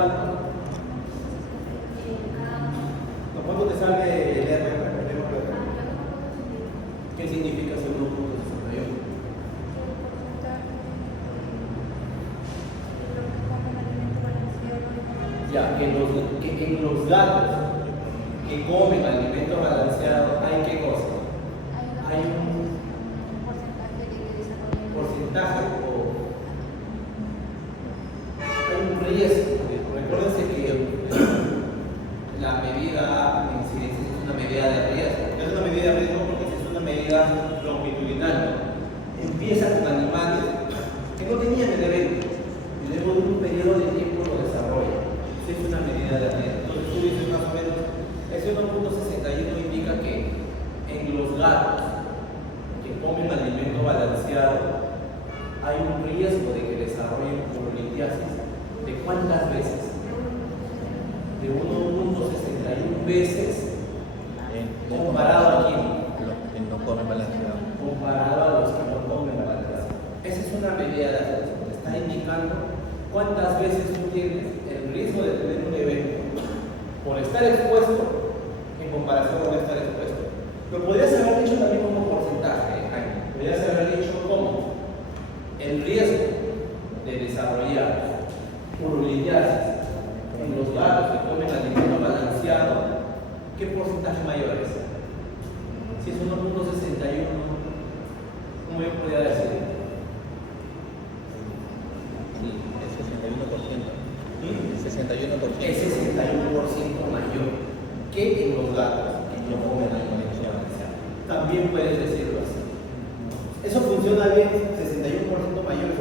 cuánto? ¿Cuánto te sale el R? ¿Qué significa ser 1.61? Ya, que en los gatos que comen alimento balanceado, ¿hay qué cosa? Hay un porcentaje o hay un riesgo. Recuérdense que la medida de incidencia es una medida de riesgo. Es una medida de riesgo porque es una medida longitudinal. Empieza con animales que no tenían el evento y luego de un periodo de tiempo lo desarrollan. Esa es una medida de riesgo. Entonces tú dices más o menos, ese 1.61 indica que en los gatos que comen alimento balanceado hay un riesgo de que desarrollen urolitiasis. ¿De cuántas veces? De 1.61 veces comparado a quién? Los que no comen balanceado. Comparado a los que no comen balanceado. Esa es una medida de riesgo. Te está indicando cuántas veces tú tienes el riesgo de tener un evento por estar expuesto en comparación con estar expuesto. Lo podrías haber dicho también como porcentaje, Jaime. Podrías haber dicho como el riesgo de desarrollar urolitiasis en los gatos que comen alimento balanceado, ¿qué porcentaje mayor es? Si es 1.61, ¿cómo yo podría decir? El 61%. Es 61% mayor que en los gatos que no comen alimento balanceado. También puedes decirlo así. Eso funciona bien, 61% mayor.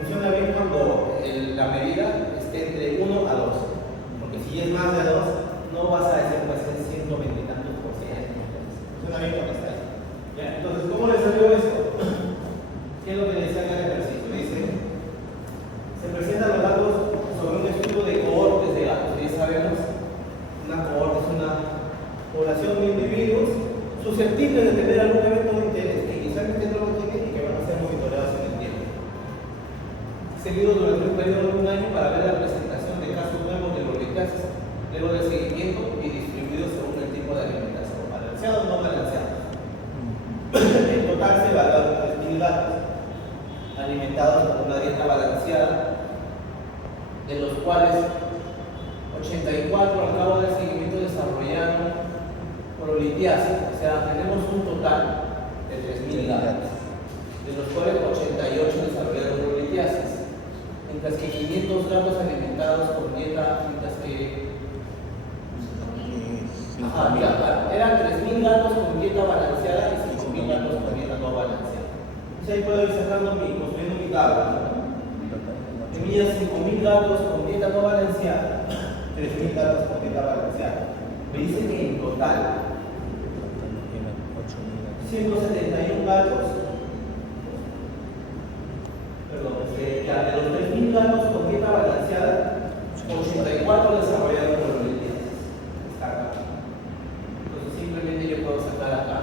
Funciona bien cuando la medida esté entre 1 a 2. Porque si es más de 2, no vas a decir que va a ser 120 y tantos por ciento. Funciona bien cuando está ahí. ¿Ya? Entonces, ¿cómo le salió esto? ¿Qué es lo que le decía acá el ejercicio? Dice, se presentan los datos sobre un estudio de cohortes de gatos. Ya sabemos, una cohorte es una población de individuos susceptibles de tener algún evento de interés que inicialmente no lo tienen y que van a ser monitoreados en el tiempo. Seguido durante un periodo de un año para ver la presentación de casos nuevos de urolitiasis, luego del seguimiento y distribuidos según el tipo de alimentación, balanceado o no balanceado. En total se evaluaron 3.000 gatos alimentados con una dieta balanceada, de los cuales 84 al cabo del seguimiento desarrollaron urolitiasis, o sea, tenemos un total de 3.000 gatos, de los cuales 88 desarrollaron urolitiasis, mientras que 500 gatos alimentados con dieta, mientras que eran 3.000 gatos con dieta balanceada y 5.000 gatos con dieta no balanceada. Entonces ahí puedo ir construyendo mi tabla. Tenía 5.000 gatos con dieta no balanceada, 3.000 gatos con dieta balanceada. Me dice que en total 171 gatos, perdón, de los 3.000 gatos con dieta balanceada, 84 desarrollaron urolitiasis. Está acá. Entonces simplemente yo puedo sacar acá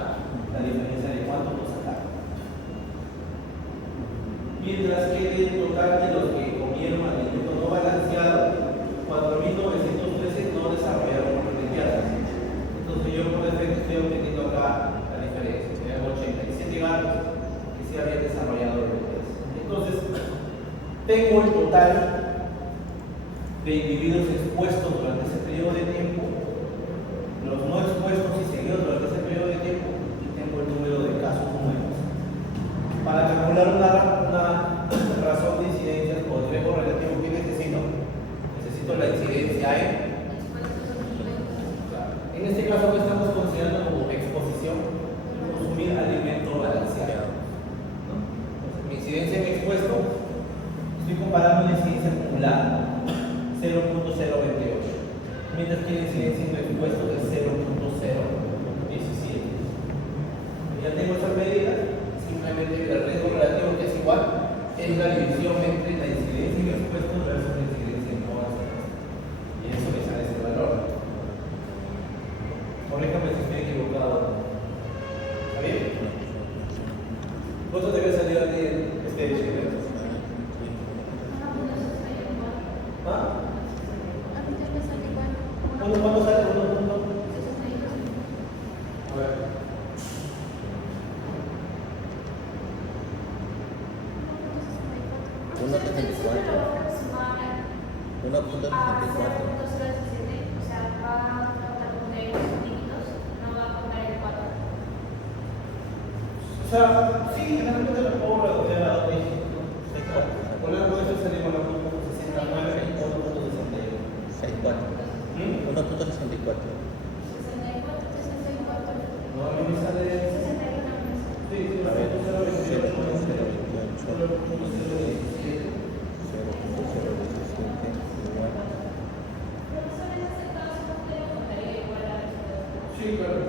la diferencia de cuánto puedo sacar. Mientras que el total de los que comieron alimento no balanceado, 4.913 no desarrollaron urolitiasis. Entonces yo por defecto estoy obteniendo acá la diferencia. Serían 87 gatos que sí habían desarrollado urolitiasis. Entonces, tengo el total de individuos expuestos durante ese periodo de tiempo, los no expuestos y seguidos durante ese periodo de tiempo, y tengo el número de casos nuevos. Para calcular una razón de incidencias o de riesgo relativo que necesito la incidencia en este caso que estamos considerando como exposición, consumir alimento balanceado. ¿No? Entonces, mi incidencia en expuesto, estoy comparando la incidencia acumulada, 0.028, mientras que la incidencia en expuesto es 0.017. Ya tengo esa medida, simplemente el riesgo relativo que es igual, es la división entre la incidencia en expuesto versus la incidencia en no expuesto. Y eso me sale ese valor. Corríjame si estoy equivocado. ¿Está bien? ¿Cuánto debe salir a ti este hecho? ¿Ah? ¿cuánto sale 1 punto? A ver. 1.64. O sea, sí, generalmente lo puedo redondear a 2 dígitos. Por eso salimos a 1.69 y 1.61. 64. 1.64. No, a mí me sale. Sí, sí, A ver, 0.028. 0.028. 0.017. 0.017 igual. Sí, claro.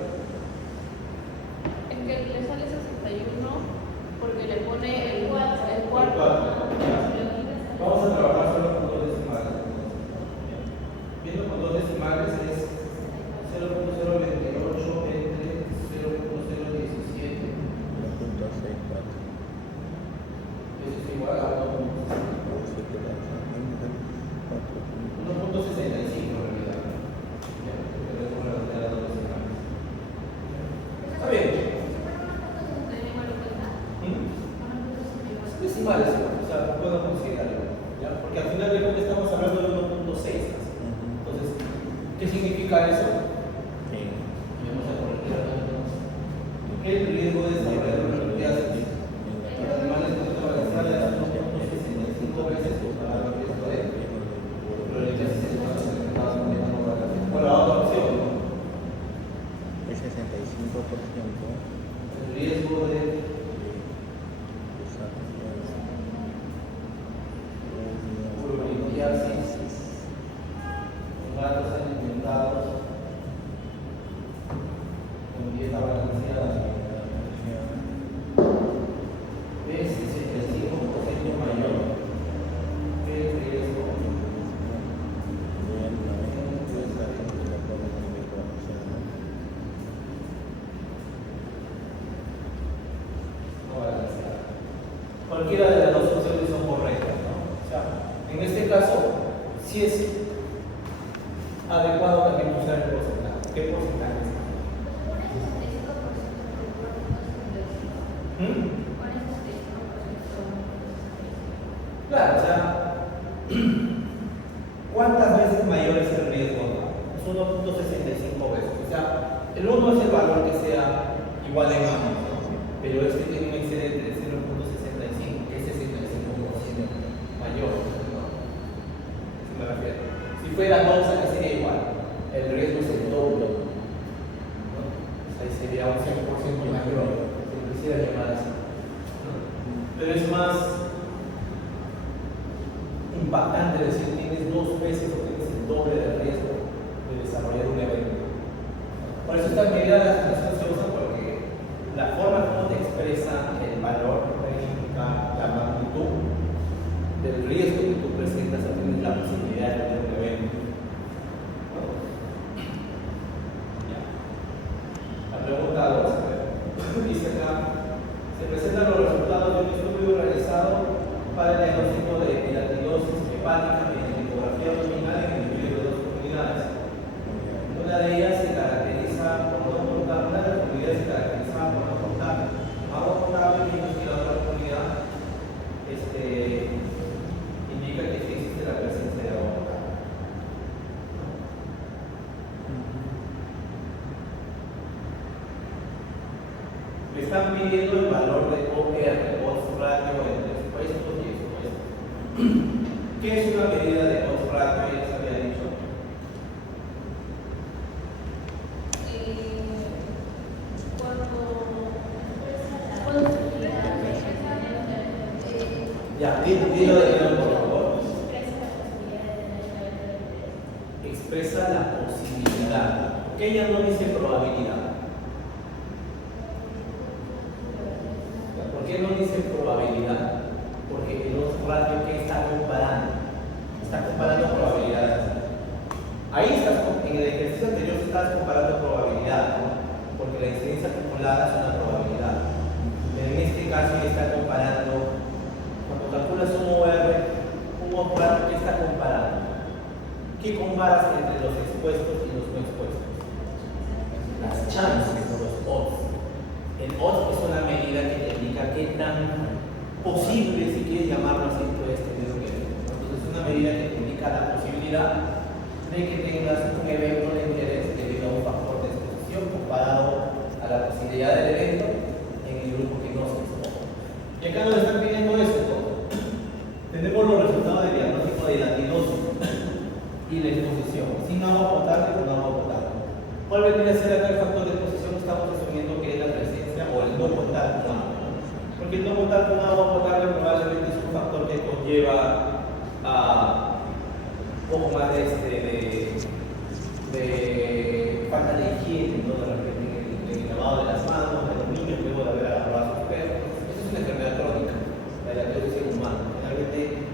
Es que le sale 61 porque le pone el 4. El cuatro. 4. Vamos a trabajar solo con 2 decimales. Viendo con 2 decimales es 0.028 entre 0.017. 1.64. Eso es igual a 1.65 en realidad. Ya, porque le pongo la de 2 decimales. Está bien. Decimales, o sea, puedo considerarlo, ¿ya? Porque al final de cuentas estamos hablando de 1.6. Entonces, ¿qué significa eso? Sí. Vamos a corregir acá. El riesgo de desarrollar una proteasis para animales de esta valenciana es 1.65 veces para el riesgo de proteasis en las presentadas por la otra opción. El 65%. El riesgo de proteasis en gatos alimentados con dieta balanceada es 65% mayor que el riesgo no balanceada. Cualquiera de las dos opciones son correctas, ¿no? O sea, en este caso, sí es adecuado también usar el porcentaje. ¿Qué porcentaje es? Claro, o sea, ¿cuántas veces mayor es el riesgo? Es 1.65 veces. O sea, el 1 es el valor que sea igual en ambos, ¿no? Pero este tiene un excedente de 0.65, que es 65% mayor, ¿no? Eso me refiero. Si fuera 2, acá sería igual. El riesgo es el doble, ¿no? O sea, ahí sería un 100% mayor. Se quisiera llamar así, ¿no? Pero es más impactante decir tienes 2 veces o tienes el doble de riesgo de desarrollar un evento. Por eso esta medida se usa porque la forma como te expresa el valor implica la magnitud del riesgo que tú presentas o tienes la posibilidad de tener un evento. ¿No? Ya. La pregunta 2 dice acá, se presentan los resultados de un estudio realizado para el diagnóstico de queratidosis hepática mediante ecografía abdominal en el individuo de 2 comunidades. Una de ellas se caracteriza por no contar, una de las comunidades se caracteriza por no contar agua potable, mientras que la otra comunidad indica que sí existe la presencia de agua potable. Le están pidiendo el valor de OR, odds ratio entre esto y esto. ¿Qué es una medida de odds ratio? Ya se había dicho. Ya, dilo de nuevo, por favor. Expresa la posibilidad. Porque ella no dice probabilidad. ¿Por qué no dice probabilidad? Porque el odds ratio que está comparando probabilidades. Ahí en el ejercicio anterior estabas comparando probabilidad, ¿no? Porque la incidencia acumulada es una probabilidad. Pero en este caso ya está comparando, cuando calculas un OR, un odds ratio que está comparando. ¿Qué comparas entre los expuestos y los no expuestos? Las chances o los odds. El odds es una medida que te indica qué tan posible, si quieres llamarlo así, puedes tener un evento. Entonces es una medida que te indica la posibilidad de que tengas un evento de interés debido a un factor de exposición comparado a la posibilidad del evento en el grupo que no se expone. Y acá nos están pidiendo eso. Tenemos los resultados del diagnóstico de la latidosis y la exposición, sin agua potable o con agua potable. ¿Cuál vendría a ser acá el factor de exposición? Estamos asumiendo que es la presencia o el no contar con agua. Porque el no contar con agua potable probablemente es un factor que conlleva un poco más de falta de higiene, ¿no? De repente en el lavado de las manos, de los niños luego de haber agarrado a sus perros. Esa es una enfermedad crónica, la hidratidosis humana. Realmente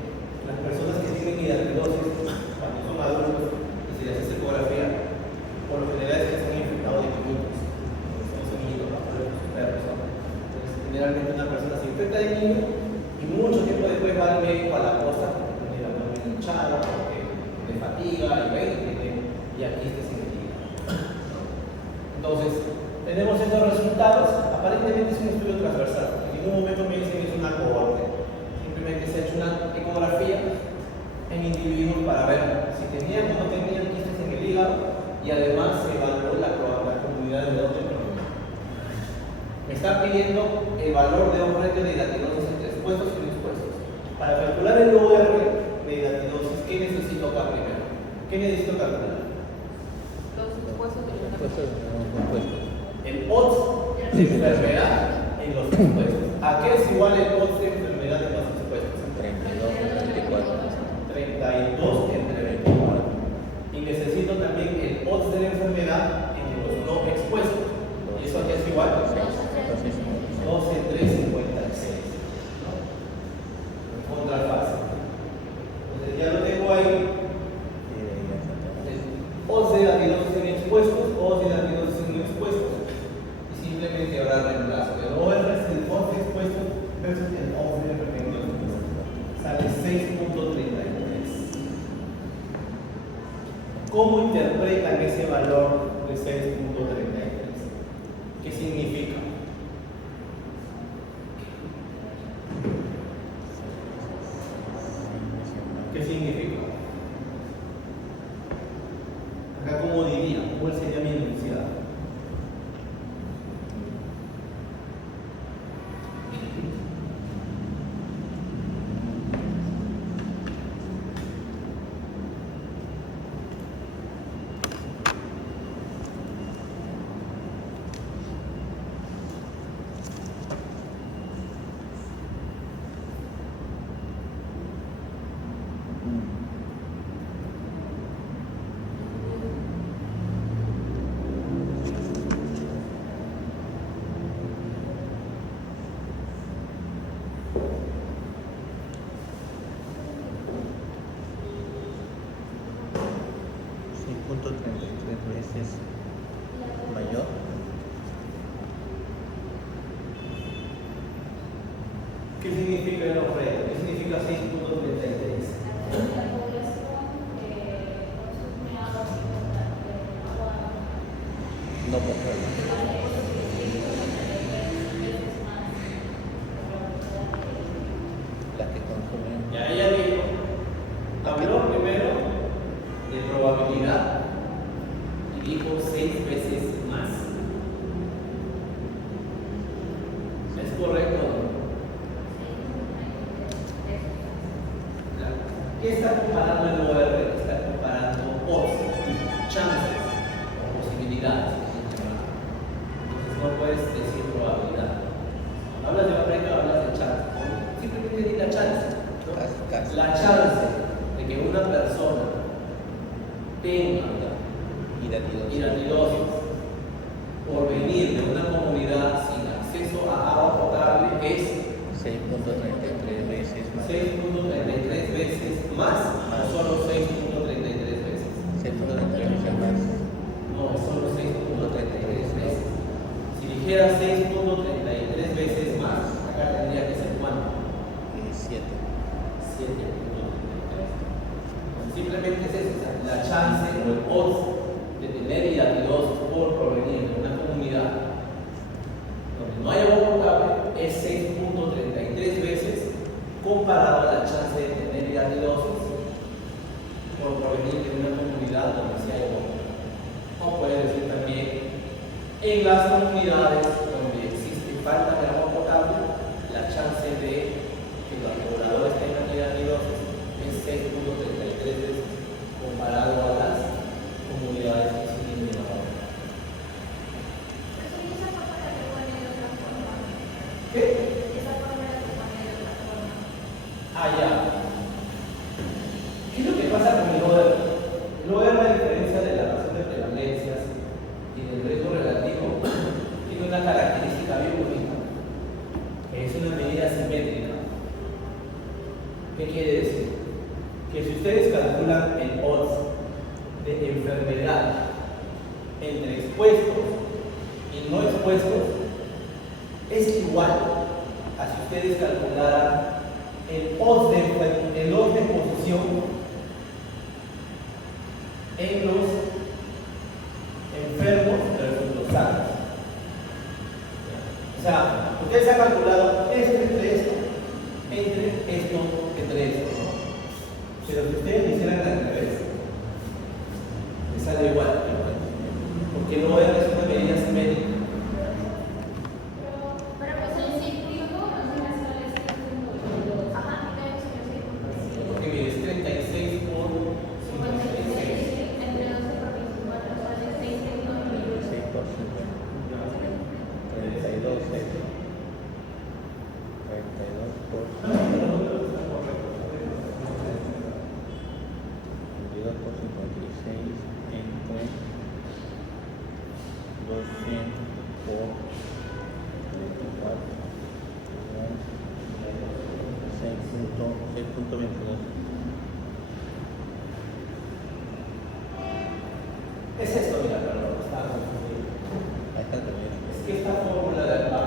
las personas que tienen hidratidosis cuando son adultos y se les hace ecografía, por lo general es que se han infectado de niños, son niños, sus perros. Entonces, generalmente una persona se infecta de niño y mucho tiempo después va al médico a la cosa porque tiene la mano hinchada, porque le fatiga y aquí está sin hígado. Entonces, tenemos estos resultados. Aparentemente es un estudio transversal. En ningún momento me dicen que es una cohorte. Simplemente se ha hecho una ecografía en individuos para ver si tenían o no tenían quistes en el hígado y además se evaluó la comunidad de odds. Me están pidiendo el valor de un ratio de hidratidosis entre expuestos y no expuestos. Para calcular el OR de hidratidosis, ¿qué necesito acá primero? ¿Qué necesito calcular? Los expuestos de los Compuestos. El odds de enfermedad en los expuestos. ¿A qué es igual el odds de enfermedad en los expuestos? 32 entre 24. 32 entre 24. Y necesito también el odds de la enfermedad en los no expuestos. ¿Y eso aquí es igual? 12, 3, 56. ¿No? Contra fácil. Entonces ya lo tengo ahí. Odds de latidosis en expuestos, odds de latidosis en no expuestos. Y simplemente habrá reemplazo. El OR es el odds de expuestos versus el odds de enfermedad. Sale 6.33. ¿Cómo interpretan ese valor de 6.33? ¿Qué significa? ¿Qué significa? Acá, ¿cómo diría? ¿Cuál sería mi enunciado? Veces mayor. ¿Qué significa el OR? ¿Qué significa 6.33? La población consume agua No controla. Las que consumen. Ya ella dijo, habló primero de probabilidad y dijo 6 veces más. ¿Es correcto? ¿Qué está comparando el OR? Está comparando odds, chances o posibilidades. Entonces no puedes decir probabilidad. Hablas de pareja, hablas de chance. Simplemente di la chance. ¿No? La chance de que una persona tenga hidratidosis por venir de una comunidad sin acceso a agua potable es 6.33 veces más. 6.33 veces más o solo 6.33 veces. 6.33 veces más. No, es solo 6.33 veces. Si dijera 6.33 veces más, acá tendría que ser ¿cuánto? 7. 7.33. Simplemente es eso, la En las comunidades donde existe falta de agua potable, la chance de que los pobladores tengan hidrosis es 6.33 veces comparado a las comunidades que sí tienen agua. ¿Qué? Ah, ya. ¿Qué es lo que pasa con el OR? El OR, a diferencia de la razón de prevalencias y del riesgo relativo, tiene una característica bien bonita, que es una medida simétrica. ¿Qué quiere decir? Que si ustedes calculan el odds de enfermedad entre expuestos y no expuestos, es igual a si ustedes calcularan el odds de exposición en los enfermos versus los sanos. O sea, ustedes han calculado esto entre esto, entre esto. Pero si ustedes lo hicieran al revés, les sale igual, porque no es una medida simétrica. Porque mire, es 36 por 56. Entre 12 por 24 sale 6 por 50. 32 por 32 por 22 por 56 entre 200 por 24 6.22. Es esto, mira, perdón, está confundido. Ahí está también. Es que esta fórmula de acá,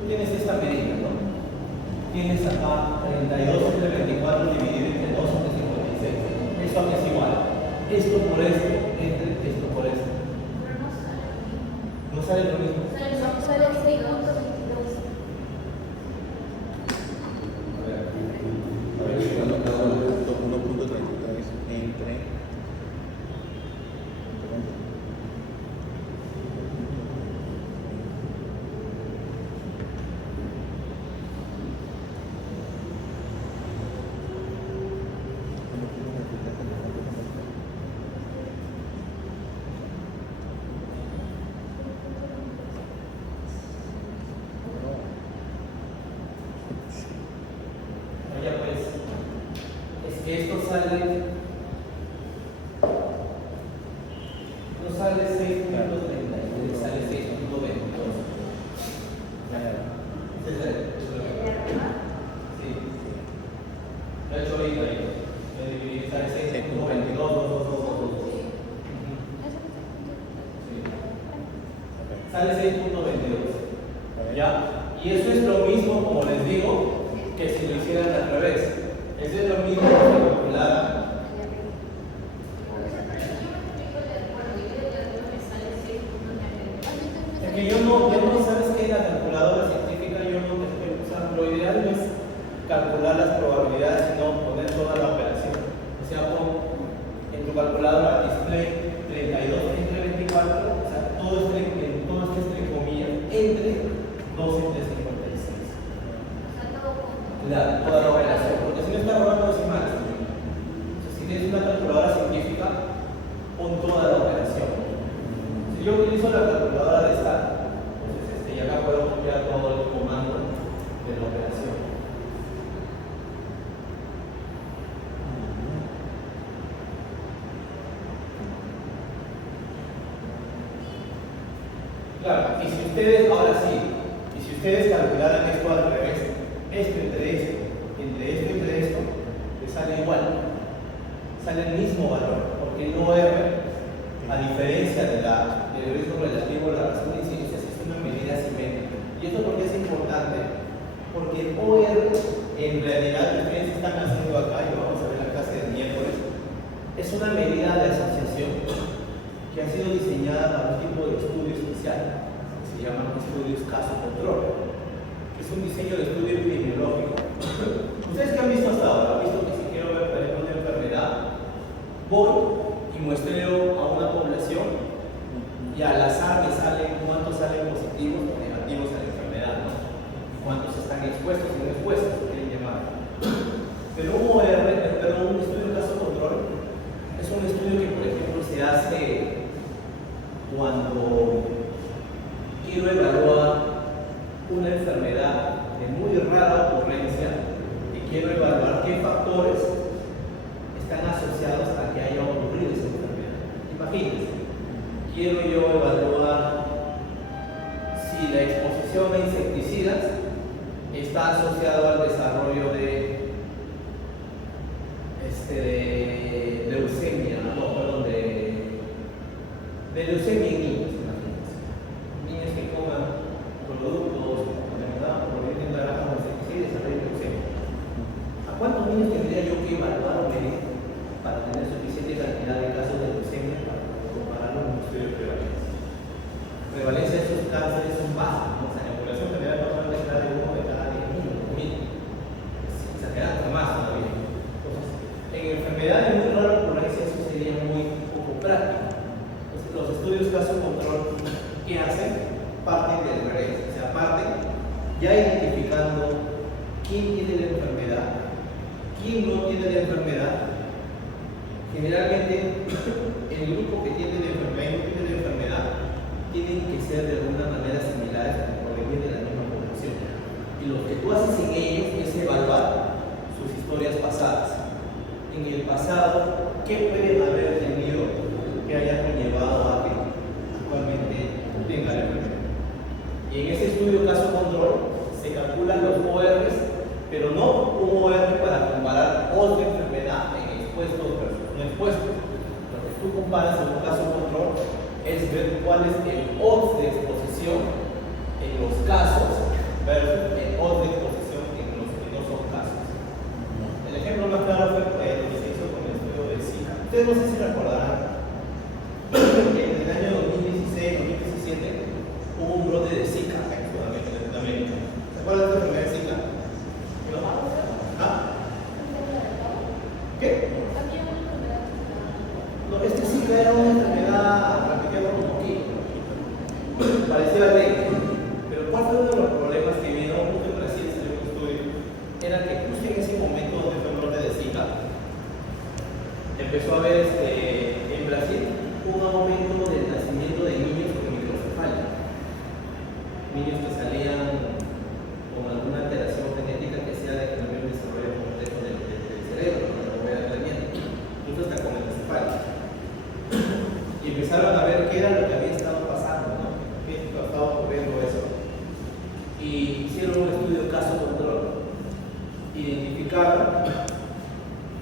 tú tienes esta medida, ¿no? Tienes acá 32 entre 24 dividido entre 2 entre 56. Eso es igual. Esto por esto, entre esto por esto. No sale lo mismo. Sale 6.22. A ver, 1.33 entre Oye, pues, es que esto sale, no sale 6.33, sale 6.22. ¿Sí? Lo he hecho ahorita, lo dividí, sale 6.22. Sale 6.22. ¿Ya? Y eso es lo mismo, como les digo, que si lo hicieran al revés. Eso es lo mismo que calcular. Es que yo no sabes que la calculadora científica yo no te estoy usando. Lo ideal no es calcular las probabilidades, sino poner toda la operación. O sea, pon en tu calculadora display 32 entre 24, o sea, todo esto entre comillas, entre 2 entre 56. Toda la operación, porque si no está robando decimales. Entonces, si tienes una calculadora científica, pon toda la operación. Si yo utilizo la calculadora de SAT, entonces ya acá puedo copiar todo el comando de la operación. Claro, y si ustedes, ahora sí, y si ustedes calcularan esto al revés, esto entre esto, les sale igual, sale el mismo valor, porque el OR, a diferencia del riesgo relativo a la razón de incidencias, es una medida simétrica. ¿Y esto por qué es importante? Porque el OR, en realidad, lo que ustedes están haciendo acá, y lo vamos a ver en la clase del miércoles, es una medida de asociación que ha sido diseñada para un tipo de estudio especial, que se llaman estudios caso-control, que es un diseño de estudio epidemiológico. ¿Ustedes qué han visto hasta ahora? Han visto que si quiero ver, por ejemplo, una enfermedad, voy y cuántos están expuestos y no expuestos, quieren llamar. Pero un estudio de caso control es un estudio que, por ejemplo, se hace cuando quiero evaluar una enfermedad de muy rara ocurrencia y quiero evaluar qué factores están asociados a que haya ocurrido esa enfermedad. Imagínense, quiero yo evaluar si la exposición a insecticidas está asociado al desarrollo de leucemia, de leucemia en niños, imagínense. Niños que coman productos provenientes de la insecticidas y desarrollan leucemia. ¿A cuántos niños tendría yo que evaluar para tener suficiente cantidad de casos de leucemia para compararlo con un estudio de prevalencia? La prevalencia de esos cánceres son bajas, ¿no? O sea, la población general no va a estar de 1 de cada 10 niños, exagerando más todavía. Entonces, en enfermedades muy raras ocurrencia eso sería muy poco práctico. Entonces, los estudios caso control, ¿qué hacen? Parten del revés, o sea, parten ya identificando quién tiene la enfermedad, quién no tiene la enfermedad. Generalmente, el grupo que tiene la enfermedad y no tiene la enfermedad tienen que ser de alguna manera similares a provenir de la misma población. Y lo que tú haces en ellos es evaluar sus historias pasadas. En el pasado, ¿qué pueden haber tenido que haya conllevado a que actualmente tenga la enfermedad? Y en ese estudio caso control se calculan los ORs, pero no un OR para comparar otra enfermedad en expuestos versus no expuestos. Lo que tú comparas en un caso control es ver cuál es el odds de exposición en los casos versus el odds de exposición en los que no son casos. El ejemplo más claro fue lo que se hizo con el estudio de Zika. Ustedes no sé si recordarán que en el año 2016-2017 hubo un brote de Zika en Sudamérica. ¿Se acuerdan de la enfermedad de Zika? ¿Ah? ¿Qué? No, Zika era una enfermedad transmitida por mosquitos, parecía a dengue. Pero ¿cuál fue uno de los problemas que vieron justo en Brasil? Se dio un estudio, era que justo en ese momento donde fue el brote de Zika, empezó a haber en Brasil un aumento del nacimiento de niños con microcefalia, niños que salían con alguna alteración genética que sea de que no había un desarrollo completo del cerebro, no lo voy a determinar, incluso hasta con microcefalia. Y empezaron a ver qué era lo que había estado pasando, ¿no? ¿Qué estaba ocurriendo eso? Y hicieron un estudio caso control. Identificaron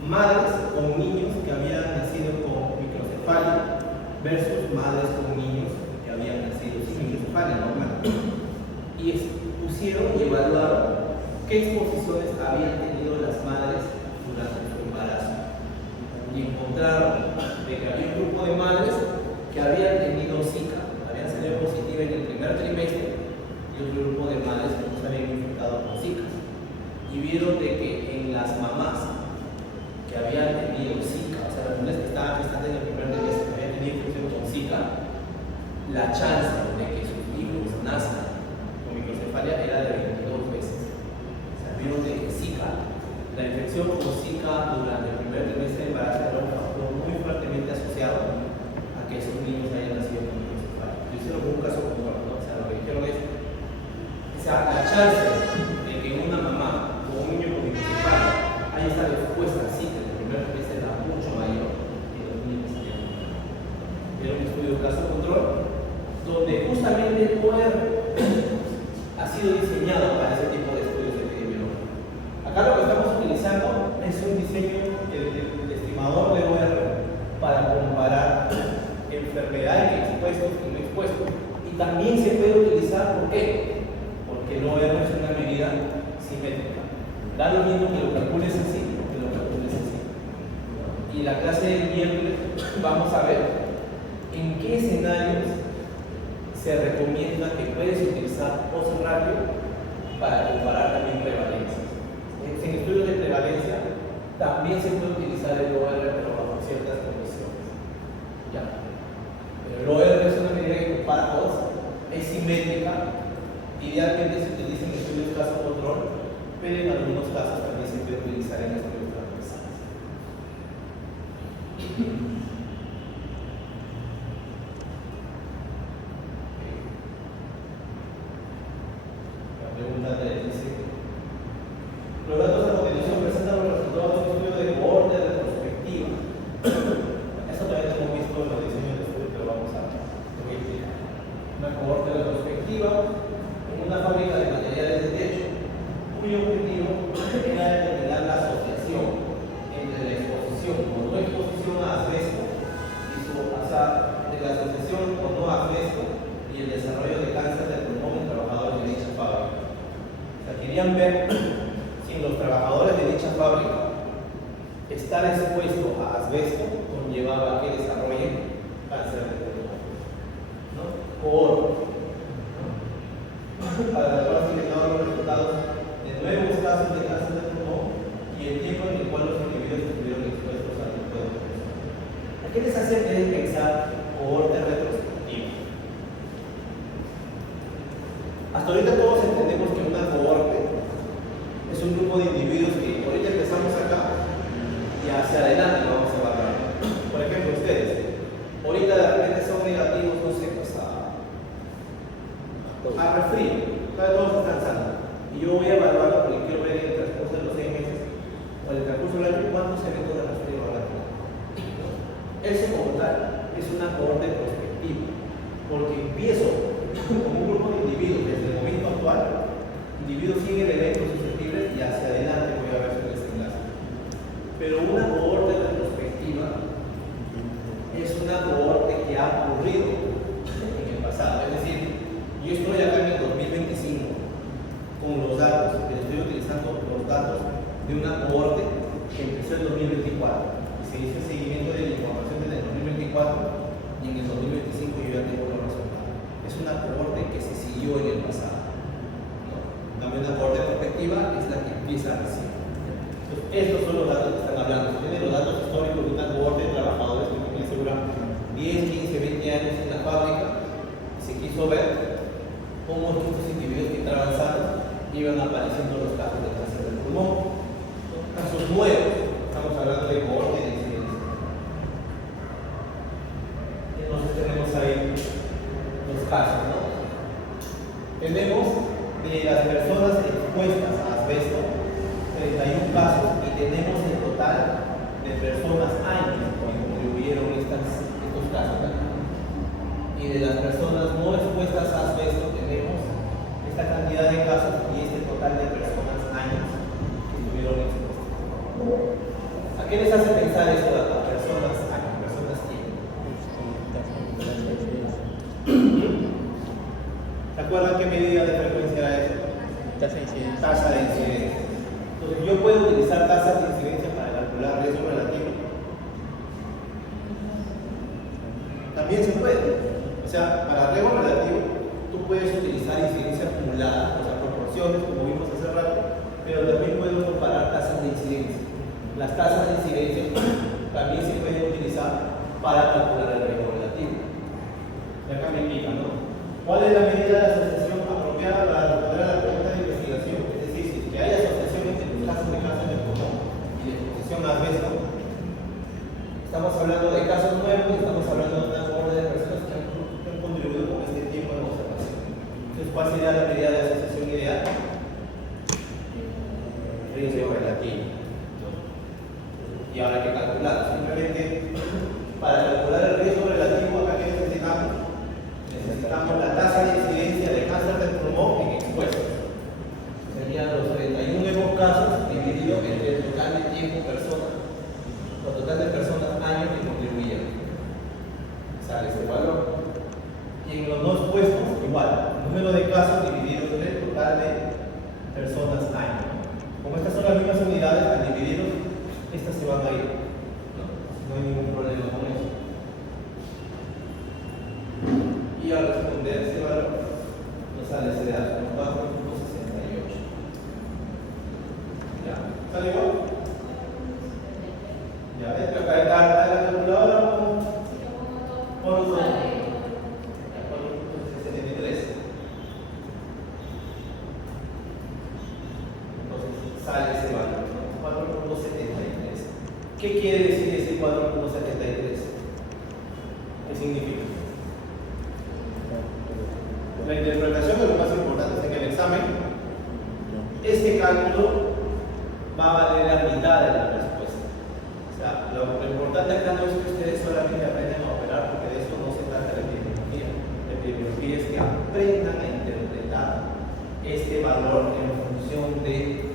madres con niños que habían nacido con microcefalia versus madres con niños que habían nacido sin microcefalia normal. Y pusieron y evaluaron qué exposiciones habían tenido las madres durante su embarazo. Y encontraron de que había un grupo de madres que habían tenido Zika, habían salido positivas en el primer trimestre, y otro grupo de madres que no se habían infectado con Zika. Y vieron de que en las mamás que habían tenido Zika, o sea, las mujeres que estaban gestantes en el primer trimestre que habían tenido infección con Zika, la chance de que sus hijos nazcan con microcefalia era de 22 veces. O sea, vieron de que Zika, la infección por Zika durante el primer trimestre de embarazo era un factor muy fuertemente asociado a que esos niños hayan nacido con microcefalia. Lo hicieron con un caso control, ¿no? O sea, lo que dijeron es, la chance de que una mamá o un niño con microcefalia haya estado expuesta a Zika en el primer trimestre era mucho mayor que los niños que habían nacido. Era un estudio de caso control donde justamente el OR ha sido diseñado para ese tipo de estudios epidemiológicos. Acá lo que estamos utilizando es un diseño del estimador de OR para comparar enfermedades expuestos y no expuestos. Y también se puede utilizar, ¿por qué? Porque el OR es una medida simétrica. Da lo mismo que lo calcules así, que lo calcules así. Y la clase del miércoles vamos a ver en qué escenarios se recomienda que puedes utilizar post ratio para comparar también prevalencias. En estudios de prevalencia también se puede utilizar el OR, pero bajo ciertas condiciones. ¿Ya? Pero el OR es una medida que compara todos, es simétrica, idealmente se utiliza en estudios de escaso control, pero en algunos casos también se puede utilizar en estudios transversales. La pregunta dice: los datos a continuación presentan los resultados de un estudio de cohorte de retrospectiva. Esto también lo hemos visto en los diseños de estudio, pero vamos a explicar. Una cohorte de retrospectiva en una fábrica de materiales de techo, cuyo objetivo era determinar la asociación entre la exposición o no exposición a asbesto de la asociación o no a asbesto y el desarrollo de cáncer del pulmón en trabajadores de dicha fábrica. O sea, querían ver si los trabajadores de dicha fábrica estar expuestos a asbesto conllevaba que desarrollen cáncer del pulmón, ¿no? Para la cual se dado los resultados de nuevos casos de cáncer del pulmón y el tiempo en el cual los individuos estuvieron expuestos al tipo de persona. ¿A qué les hace pensar cohorte retrospectiva? Hasta ahorita todos entendemos que una cohorte es un grupo de individuos que ahorita empezamos acá y hacia adelante lo vamos a evaluar. Por ejemplo, ustedes, ahorita de repente son negativos, no sé, pues a resfrío, todos están sanos. Y yo voy a evaluarlo porque quiero ver en el transcurso de los 6 meses o en el transcurso del año cuántos eventos de resfrío van a tener. Eso como tal es una cohorte prospectiva, porque empiezo con un grupo de individuos desde el momento actual, individuos sin eventos susceptibles y hacia adelante voy a ver su desenlace. Pero una cohorte retrospectiva es una cohorte que ha ocurrido en el pasado, es decir, yo estoy acá en el 2025 con los datos, estoy utilizando los datos de una cohorte que empezó en 2024 y se hizo el seguimiento de la información desde el 2024 y en el 2025 yo ya tengo los resultados. Es una cohorte que se siguió en el pasado, ¿no? También una cohorte prospectiva es la que empieza recién. Entonces, estos son los datos que están hablando. Tienen los datos históricos de una cohorte de trabajadores que tenía segura 10, 15, 20 años en la fábrica y se quiso ver cómo estos individuos que entraban sanos iban apareciendo los casos de cáncer del pulmón. Casos nuevos, estamos hablando de cohorte de incidencia. Entonces tenemos ahí los casos, ¿no? Tenemos de las personas expuestas a asbesto 31 casos y tenemos el total de personas años que contribuyeron estos casos, ¿no? Y de las personas no expuestas a asbesto tenemos esta cantidad de casos y este total de personas años que estuvieron expuestas. ¿A qué les hace pensar esto a personas años, personas tiempo? ¿Se acuerdan qué medida de frecuencia era eso? Tasa de incidencia. Tasa de incidencia. Entonces, ¿yo puedo utilizar tasas de incidencia para calcular riesgo relativo? También se puede. O sea, para riesgo relativo, tú puedes utilizar incidencia acumulada, o sea, proporciones, como vimos hace rato, pero también puedes comparar tasas de incidencia. Las tasas de incidencia también se pueden utilizar para calcular el riesgo relativo. Y acá me indica, ¿no? ¿Cuál es la medida de asociación apropiada para responder a la pregunta de investigación? Es decir, si hay asociación entre los casos de cáncer del pulmón y de exposición a asbesto, estamos hablando de casos nuevos y estamos hablando de una cohorte de personas que han contribuido con este tiempo de observación. Entonces, ¿cuál sería la medida de asociación ideal? Riesgo relativo. Y ahora hay que calcular. Simplemente, para calcular el riesgo relativo, acá que necesitamos la tasa de incidencia de cáncer del pulmón en expuestos. Serían los 31 nuevos casos divididos entre el total de tiempo personas, el total de personas años que contribuyen. Sale ese valor. Y en los no expuestos, igual, número de casos divididos entre el total de personas años. Como estas son las mismas unidades, al dividirlos, estas se van a ir. No hay ningún problema con eso. Y al responder ese valor, nos sale ese dato, 4.68. ¿Ya? ¿Sale igual? Ya ves, acá está la calculadora por 1.63. sale ese valor, ¿no? 4.73. ¿Qué quiere decir ese 4.73? ¿Qué significa? La interpretación es lo más importante. En el examen, este cálculo va a valer la mitad de la respuesta. O sea, lo importante acá no es que ustedes solamente aprendan a operar, porque de eso no se trata la epidemiología. La epidemiología es que aprendan a interpretar este valor en función de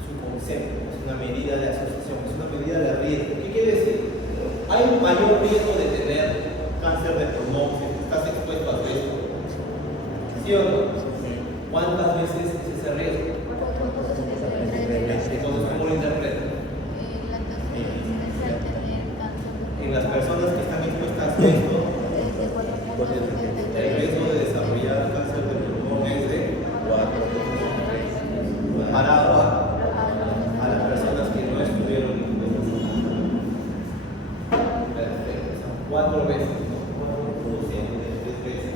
su concepto. Es una medida de asociación, es una medida de riesgo. ¿Qué quiere decir? Hay un mayor riesgo de tener cáncer de pulmón si estás expuesto a riesgo. ¿Sí o no? ¿Cuántas veces es ese riesgo? Entonces, ¿cómo lo interpretan? En las personas que están expuestas a esto, el riesgo de desarrollar cáncer de pulmón es de 4 comparado a las personas que no estuvieron expuestas. Perfecto, 4 veces, ¿no? 4.73 veces.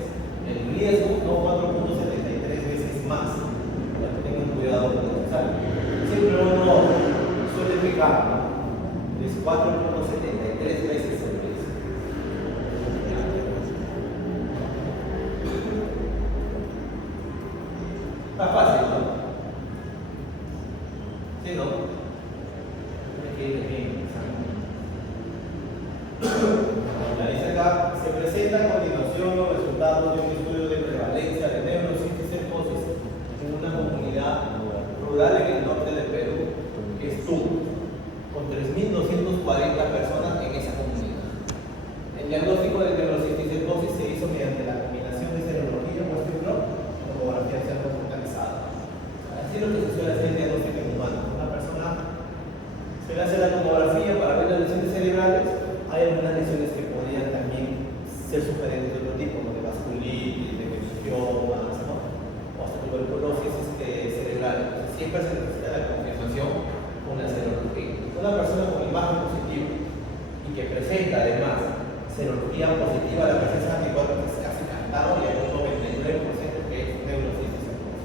El riesgo, no 4.73 veces más. Para que tengan cuidado con eso. O sea, siempre uno suele pegar, ¿no? Es 4.73 veces el riesgo. Está fácil, ¿no? ¿Sí, no? Hay que ir pensando. Ya dice acá, se presenta a continuación los resultados de un estudio de prevalencia de neurocisticercosis en una comunidad rural en el norte de Perú, que estuvo con 3.240 personas en esa comunidad. El diagnóstico de neurocisticercosis se hizo mediante la combinación de serología, muestra y tomografía cervocutalizada. Así es lo que se suele hacer el diagnóstico en humanos. Una persona se le hace la tomografía para ver las lesiones cerebrales. Hay algunas lesiones que podrían también ser sugerentes de otro tipo, como de vasculitis, de miomas, ¿no? O hasta tuberculosis cerebral. Entonces, siempre se necesita la confirmación con la serología. Una persona con imagen positiva y que presenta además serología positiva, la presencia de anticuerpos es casi cantado y hay un 99% que es neurocisticercosis.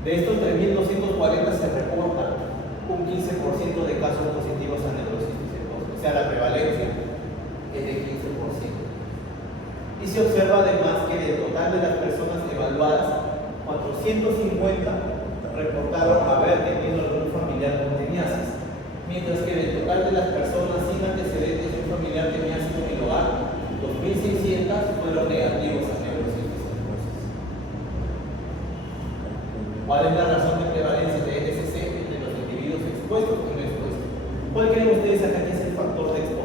De estos 3.240 se reporta un 15% de casos positivos a neurocisticercosis, o sea, la prevalencia es de 15%. Y se observa además que del total de las personas evaluadas, 450 reportaron haber tenido algún familiar con teniasis, mientras que del total de las personas sin antecedentes de un familiar teniásico en el hogar, 2.600 fueron negativos a neurocisticercosis. ¿Cuál es la razón de prevalencia de NSC entre los individuos expuestos y no expuestos? ¿Cuál creen ustedes acá que es el factor de exposición?